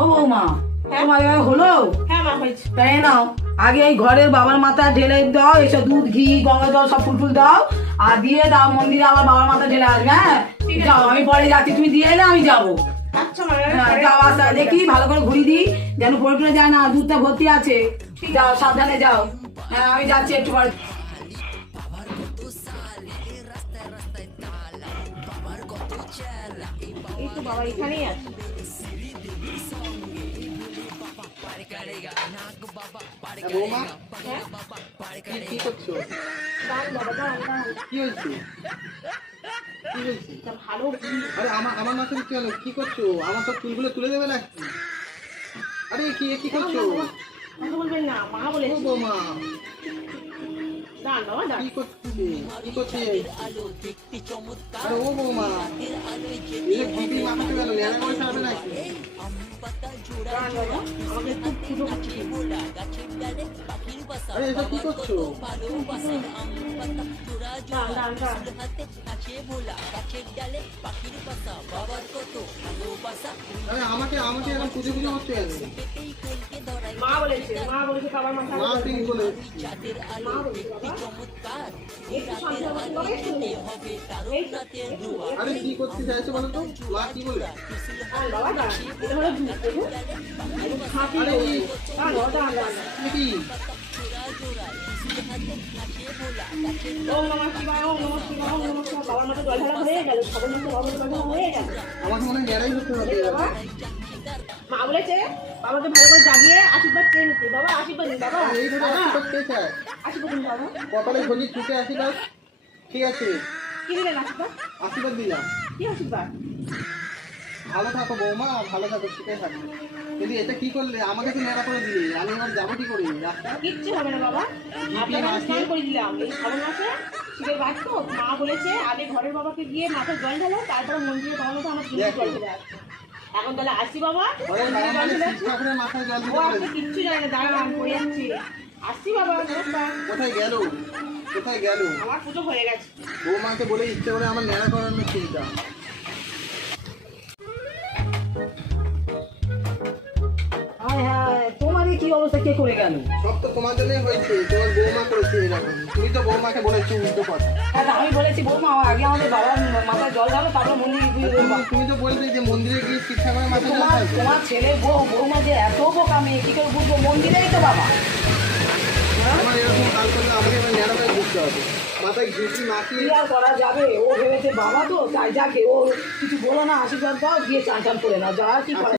ও বৌমা, তোমার এবার হলো? হ্যাঁ মা হয়েছে। তাই নাও, আগে এই ঘরের বাবার মাথা ঢেলে দাও, এসব দুধ ঘি গঙ্গা দাও, সব ফুল ফুল দাও, আর দিয়ে দাও মন্দিরে আবার বাবার মাথা ঢেলে আসবে। হ্যাঁ যাও, আমি পরে যাচ্ছি, তুমি দিয়ে এলে আমি যাবো। আচ্ছা মা, হ্যাঁ যাও, আস্তে দেখি ভালো করে ঘুরি দিই, যেন পড়ে টরে যায় না, দুধটা ভর্তি আছে। যাও সাবধানে যাও। হ্যাঁ আমি যাচ্ছি একটু পরে। এই তো বাবা এখানেই আছে। বৌমা, হ্যাঁ কি করছো? দাঁড়ান বাবা, দাঁড়ান দাঁড়ান। কি হয়েছে? কি হয়েছে? এটা ভালো আরে আমার মাথায় কি হলো? কি করছো? আমার সব চুলগুলো তুলে দেবে নাকি? আরে কি করছো? কথা বলবেন না, মা বলে। ও বৌমা, দাঁড়ান বাবা, দাঁড়ান। কি করছে? আরে ও বৌমা, এই যে কি মাথাতে গেল, লেনা করে ছাড়বে নাকি? দাঁড়ান বাবা, আমাকে একটু পুজো করতে দিন। আরে এসব কি করছো? দাঁড়ান দাঁড়ান দাঁড়ান। আরে আমাকে এরকম পুজো করছো কেন? মা বলেছে বাবার মাথা। মা কি বলে? মা বলেছে বাবা। একটু শান্ত হবেন বাবা, একটু। আরে কি করতে চাইছো বলো তো? মা কি বলে? দাঁড়ান বাবা, দাঁড়ান। এটা হলো দুধ, দেখুন। একটু খাঁটি আরে দুধ। দাঁড়ান বাবা, দাঁড়ান দাঁড়ান। কি? ওম নমঃ শিবায়, ওম নমঃ শিবায়, ওম নমঃ শিবায়। বাবার মাথা জল ঢালা হয়ে গেল, সবার মুখে বাবার মাথা জল ঢালা হয়ে গেল। আমাকে মনে হয় ন্যাড়াই হতে হবে। বাবা, মা বলেছে বাবাকে ভালো করে জাগিয়ে আশীর্বাদ চেয়ে নিতে। বাবা আশীর্বাদ নিন বাবা। এই ধরে বাবা, আশীর্বাদ কে চায়? আশীর্বাদ নিন বাবা। কপালে ঝুলি ছুটে আশীর্বাদ। ঠিক আছে, কি দিলেন আশীর্বাদ? আশীর্বাদ দিলাম। কি আশীর্বাদ? ভালো থাকো বৌমা, ভালো থাকো, ঠিকই থাকো। কিন্তু এটা কি করলে? আমাকে তো নেড়া করে দিলে, আমি এবার যাবো কি করে রাস্তা? কিচ্ছু হবে না বাবা, আপনাকে আমি স্নান করে দিলাম। এই শ্রাবণ মাসে শিবের বাস তো, মা বলেছে আগে ঘরের বাবাকে গিয়ে মাথায় জল ঢালো, তারপরে মন্দিরে তোমার মতো আমার চুলে জল ঢেলে আসবে। এখন তাহলে আসি বাবা, ঘরের মন্দিরে বাবা জল মানে ঢেলে শিব ঠাকুরের মাথায় জল ও দিতে আপনি বলেছে। কিচ্ছু জানে না, দাঁড়ান পড়ে যাচ্ছি। আসছি বাবা, নমস্কার। কোথায় গেল? কোথায় গেল? আমার পুজো হয়ে গেছে। বৌমাকে বলে ইচ্ছে করে আমার নেড়া করানোর চিন্তা। হায় হায়, তোমার এই কি অবস্থা, কে করে গেল? সব তো তোমার জন্যই হয়েছে, তোমার বৌমা করেছে এরকম। তুমি তো বৌমাকে বলেছো উল্টো কথা। হ্যাঁ তা আমি বলেছি বৌমা আগে আমাদের বাবার মাথায় জল ঢালো, তারপর মন্দিরে গিয়ে তুমি তো বলবে যে মন্দিরে গিয়ে শিব ঠাকুরের মাথায় জল তোমার ঢালবে। তোমার ছেলে বৌমা যে এত বোকা মেয়ে, কি করে বুঝবো? মন্দিরেই তো বাবা। আমার এরকম কাল করলে আমাকে এবার নেড়া করে বুঝতে হবে। মাথায় ঘুষি মাখিয়ে কি আর করা যাবে? ও ভেবেছে বাবা তো, তাই যাকে ও কিছু বলো না, আশীর্বাদ দাও, গিয়ে চান চান করে না, যা কি করা